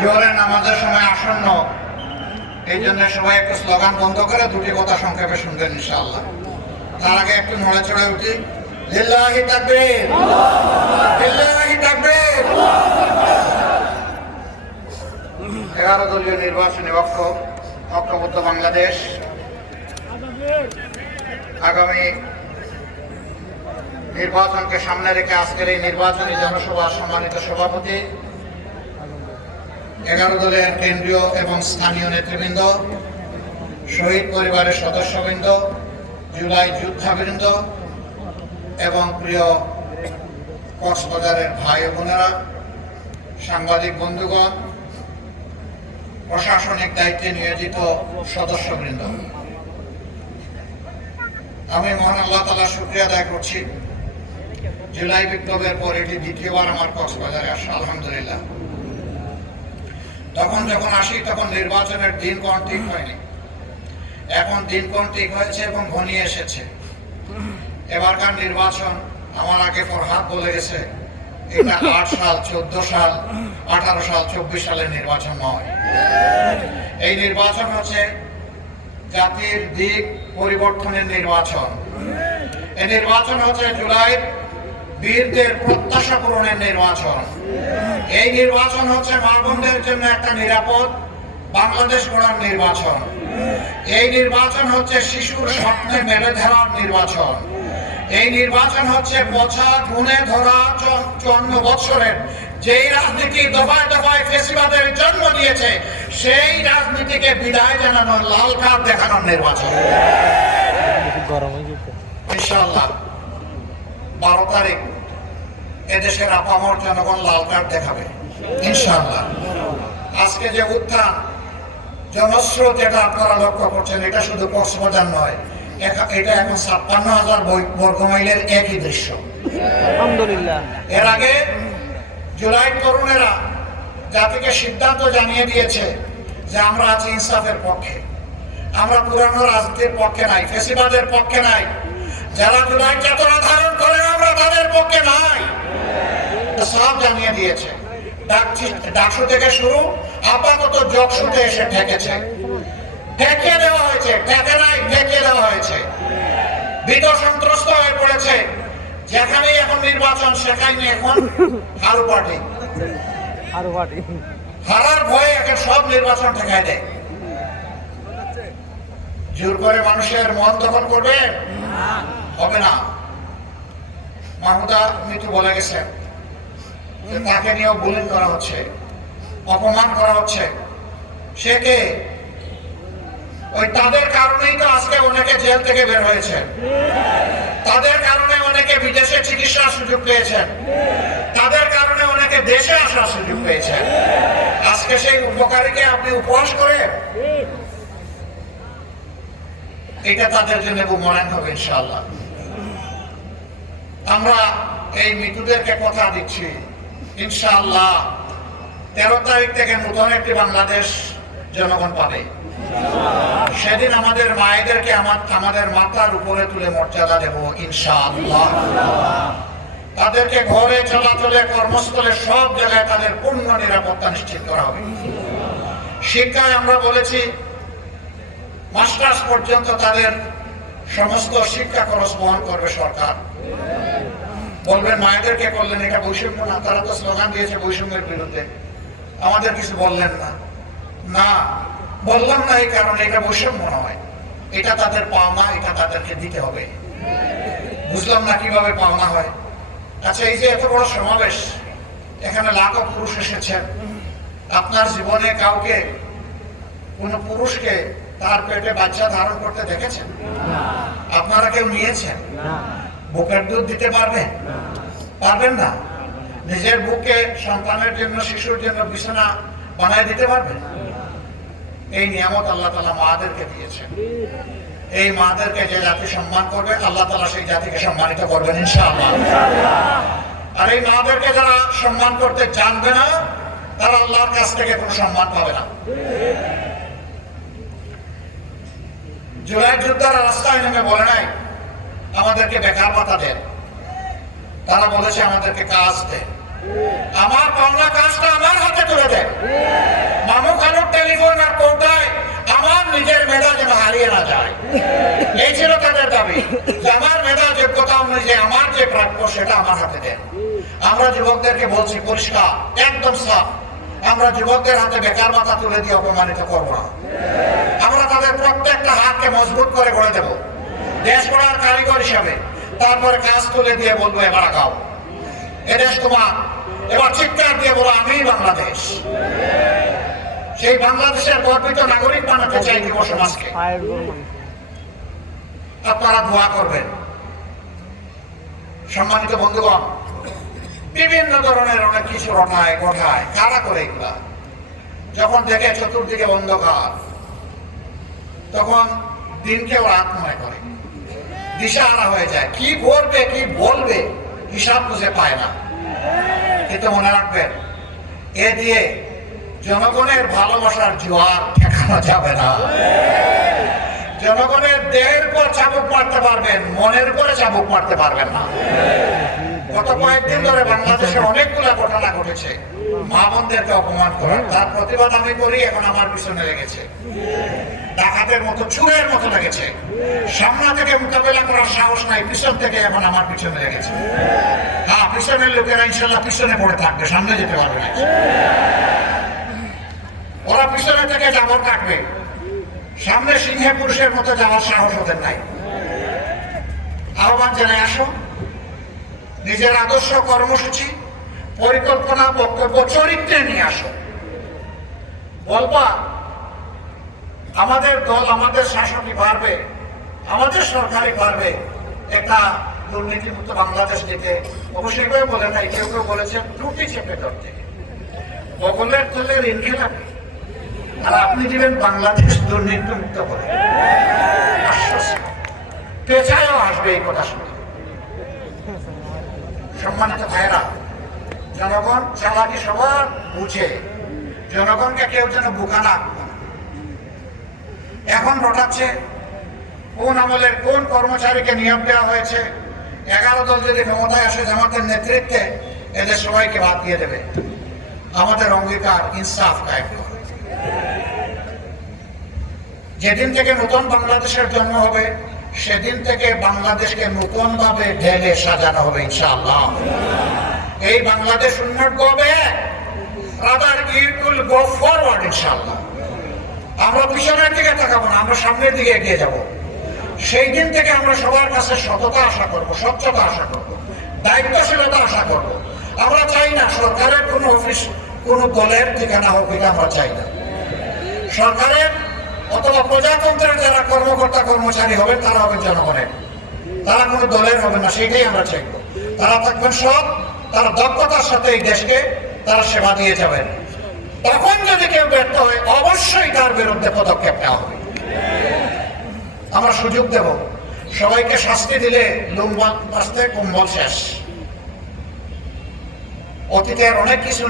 জোহরের নামাজের সময় আসন্ন, এই জন্য সবাই একটু স্লোগান বন্ধ করে দুটি কথা সংক্ষেপে শুনবেন ইনশাআল্লাহ। তার আগে একটু নড়ে চড়ে উঠি। লিল্লাহি তাকবীর, লিল্লাহি তাকবীর। 11 দলীয় নির্বাচনী ঐক্যবদ্ধ বাংলাদেশ আগামী নির্বাচনকে সামনে রেখে আজকের এই নির্বাচনী জনসভার সম্মানিত সভাপতি, 11 দলের কেন্দ্রীয় এবং স্থানীয় নেতৃবৃন্দ, শহীদ পরিবারের সদস্যবৃন্দ, জুলাই যোদ্ধাবৃন্দ এবং প্রিয় কক্সবাজারের ভাই ও বোনেরা, সাংবাদিক বন্ধুগণ, প্রশাসনিক দায়িত্বে নিয়োজিত সদস্যবৃন্দ, আমি মহান আল্লাহ তাআলার শুকরিয়া আদায় করছি। জুলাই বিপ্লবের পর এটি দ্বিতীয়বার আমার কক্সবাজারে আসা, আলহামদুলিল্লাহ। যখন আসি তখন নির্বাচনের দিনক্ষণ ঠিক হয়নি, এখন দিনক্ষণ ঠিক হয়েছে এবং ঘনিয়ে এসেছে। এবারকার নির্বাচন, আমার আগে ফরহাদ বলে গেছে, এটা 8 সাল, 14 সাল, 18 সাল, 24 সালের নির্বাচন নয়। এই নির্বাচন হচ্ছে জাতির দিক পরিবর্তনের নির্বাচন। এই নির্বাচন হচ্ছে জুলাইয়ের বীরদের প্রত্যাশা পূরণের নির্বাচন। এই নির্বাচন হচ্ছে মা বোনদের জন্য একটা নিরাপদ বাংলাদেশ গড়ার নির্বাচন। এই নির্বাচন হচ্ছে শিশুর স্বপ্নে মেলে ধরার নির্বাচন। এই নির্বাচন হচ্ছে পচা গুণে ধরা 54 বছরের যেই রাজনীতি দফায় দফায় ফেসিবাদের জন্ম দিয়েছে, সেই রাজনীতিকে বিদায় জানানোর, লাল কার্ড দেখানোর নির্বাচন। ইনশাআল্লাহ 12 তারিখ এদেশের আপামর জনগণ লাল কার্ড দেখাবে ইনশাআল্লাহ। আজকে যে উত্থান জনস্রোত যেটা আপনারা লক্ষ্য করছেন, এটা শুধু কক্সবাজার নয়, এটা এখন 56,000 বর্গমাইলের একই দৃশ্য, আলহামদুলিল্লাহ। এর আগে জুলাই তরুণেরা জাতিকে সিদ্ধান্ত জানিয়ে দিয়েছে যে আমরা আছি ইনসাফের পক্ষে, আমরা পুরানো রাজনীতির পক্ষে নাই, ফেসিবাদের পক্ষে নাই। যারা জুলাই চেতনা ধারণ করে আমরা তাদের পক্ষে নাই, সব জানিয়ে দিয়েছে। ডাকসু থেকে শুরু, আপাতত জকসুতে এসে ঠেকেছে, ঠেকিয়ে দেওয়া হয়েছে, ঠেকে নাই, ঠেকিয়ে দেওয়া হয়েছে। ভীত সন্ত্রস্ত হয়ে পড়েছে, যেখানেই এখন নির্বাচন সেখানে এখন হারু পার্টি, হারার ভয়ে এখন সব নির্বাচন ঠেকায় দেয়। জোর করে মানুষের মন দখল করবে, হবে না। মাহমুদা মিতু বলে গেছে যে তাকে নিয়েও বুলিং করা হচ্ছে, অপমান করা হচ্ছে। সে কে? ওই তাদের কারণেই তো আজকে অনেকে জেল থেকে বের হয়েছে, তাদের কারণে অনেকে বিদেশে চিকিৎসার সুযোগ পেয়েছেন, তাদের কারণে অনেকে দেশে আসার সুযোগ পেয়েছেন। আজকে সেই উপকারীকে আপনি উপহাস করে, এটা তাদের জন্য বুমেরাং হবে ইনশাআল্লাহ। আমরা এই মৃতদেরকে কথা দিচ্ছি, ইনশাআল্লাহ 13 তারিখ থেকে নতুন একটি বাংলাদেশ জনগণ পাবে। সেদিন আমাদের মায়েদেরকে আমাদের মাথার উপরে তুলে মর্যাদা দেব ইনশাআল্লাহ। তাদেরকে ঘরে চলাচলে, কর্মস্থলে, সব জায়গায় তাদের পূর্ণ নিরাপত্তা নিশ্চিত করা হবে। শিক্ষায় আমরা বলেছি মাস্টার্স পর্যন্ত তাদের সমস্ত শিক্ষা খরচ বহন করবে সরকার। বলবেন মায়েদেরকে করলেন, এটা বৈষম্য না? তারা তো স্লোগান দিয়েছে বৈষম্যের বিরুদ্ধে, আমাদের কিছু বললেন না। না, বললাম না এই কারণে এটা বৈষম্য নয়, এটা তাদের পাওনা, এটা তাদেরকে দিতে হবে। বুঝলাম না কিভাবে পাওনা হয়। আচ্ছা, এই যে এত বড় সমাবেশ, এখানে লাখো পুরুষ এসেছেন, আপনার জীবনে কাউকে, কোন পুরুষকে তার পেটে বাচ্চা ধারণ করতে দেখেছেন? আপনারা কেউ নিয়েছেন? বুকের দুধ দিতে পারবেন? পারবেন না। নিজের বুকে সন্তানের জন্য, শিশুর জন্য বিছানা বানায় দিতে পারবেন? এই নিয়ামত আল্লাহ তাআলা মাদেরকে দিয়েছেন। এই মাদেরকে যে জাতি সম্মান করবে, আল্লাহ তাআলা সেই জাতিকে সম্মানিত করবেন ইনশাআল্লাহ। আর এই মাদেরকে যারা সম্মান করতে জানবে না, তারা আল্লাহর কাছ থেকে কোনো সম্মান পাবে না। জুলাই যোদ্ধারা রাস্তায় নেমে বলে নাই আমাদেরকে বেকার ভাতা দেন, তারা বলেছে আমাদেরকে কাজ দেন, আমার পাওনা কাজটা আমার হাতে তুলে দেন। হারিয়ে না যায়। এই ছিল তাদের দাবি যে আমার মেধা যোগ্যতা অনুযায়ী আমার যে প্রাপ্য সেটা আমার হাতে দেন। আমরা যুবকদেরকে বলছি পরিষ্কার একদম সাফ, আমরা যুবকদের হাতে বেকার ভাতা তুলে দিয়ে অপমানিত করবো না। আমরা তাদের প্রত্যেকটা হাতকে মজবুত করে গড়ে দেব দেশ গড়ার কারিগর হিসাবে। তারপরে কাজ তুলে দিয়ে বলবো এবার আগাও, এদেশ তোমার। এবার চিৎকার দিয়ে বলো আমি বাংলাদেশ। সেই বাংলাদেশের গর্বিত নাগরিক বানাতে চাই যুব সমাজকে। আপনারা দোয়া করবেন। সম্মানিত বন্ধুগণ, বিভিন্ন ধরনের অনেক কিছু রটায় গঠায় কারা করে এগুলা। যখন দেখে চতুর্দিকে অন্ধকার তখন দিনকেও রাত মনে করে, দিশাহারা হয়ে যায়, কি করবে কি বলবে হিসাব বুঝে পায় না। কিন্তু মনে রাখবেন, এ দিয়ে জনগণের ভালোবাসার জোয়ার ঠেকানো যাবে না। জনগণের দেহের উপর চাবুক মারতে পারবেন, মনের উপরে চাবুক মারতে পারবেন না। গত কয়েকদিন ধরে বাংলাদেশে অনেকগুলো ঘটনা ঘটেছে মা বোনদেরকে অপমান করার, তার প্রতিবাদ আমি করি, এখন আমার পিছনে লেগেছে। ডাকাতের মতো চুরের মতো লেগেছে। সামনে থেকে মোকাবেলা করার সাহস নাই, পিছন থেকে এখন আমার পিছনে লেগেছে। হ্যাঁ, পিছনের লোকেরা ইনশাল্লাহ পিছনে পড়ে থাকবে, সামনে যেতে পারবে না। ওরা পিছনে থেকে জাবর কাটবে, সামনে সিংহে পুরুষের মতো যাওয়ার সাহস ওদের নাই। আহ্বান জানাই, আসো, নিজের আদর্শ কর্মসূচি পরিকল্পনা বক্তব্য চরিত্রে নিয়ে আসো। বলবা আমাদের দল আমাদের শাসনই পারবে, আমাদের সরকারই পারবে একটা দুর্নীতিমুক্ত বাংলাদেশ দিতে। অবশ্যই কেউ বলে নাই, কেউ কেউ বলেছেন ত্রুটি চেপে ধরতে, বগলের তলের ঋণ খেলাপি, আর আপনি দিবেন বাংলাদেশ দুর্নীতিমুক্ত করে। পেছায়ও আসবে এই কথা শুনে। সম্মানিত ভাইয়েরা, জনগণ চালাকি সবার বুঝে, জনগণকে কেউ যেন বোকা না। এখন রটাচ্ছে কোন আমলের কোন কর্মচারীকে নিয়োগ দেওয়া হয়েছে। 11 দল যদি ক্ষমতায় আসে জামাতের নেতৃত্বে, এদের সবাইকে বাদ দিয়ে দেবে। আমাদের অঙ্গীকার ইনসাফ কায়েম করা। যেদিন থেকে নতুন বাংলাদেশের জন্ম হবে সেদিন থেকে বাংলাদেশকে নতুন ভাবে ঢেলে সাজানো হবে ইনশাআল্লাহ। এই বাংলাদেশ উন্নত হবে, rather it will go forward ইনশাআল্লাহ। আমরা পিছনের দিকে তাকাবো না, আমরা সামনের দিকে এগিয়ে যাব। সেই দিন থেকে আমরা সবার কাছে সততা আশা করব, স্বচ্ছতা আশা করব, দায়িত্বশীলতা আশা করব। আমরা চাই না সরকারের কোনো অফিস কোনো দলের ঠিকানা হোক, এটা আমরা চাই না। সরকারের অথবা প্রজাতন্ত্রের যারা কর্মকর্তা কর্মচারী হবে তারা হবে জনগণের, তারা কোনো দলের হবে না, সেটাই আমরা চাইব। তারা থাকবেন সৎ, তারা দক্ষতার সাথে এই দেশকে তারা সেবা দিয়ে যাবেন। তখন যদি কেউ ব্যর্থ হয় অবশ্যই তার বিরুদ্ধে পদক্ষেপ নেওয়া হবে। আমরা সুযোগ দেব। সবাইকে শাস্তি দিলে লুম বাঁচতে কম্বল শেষ। অতীতের অনেক কিছু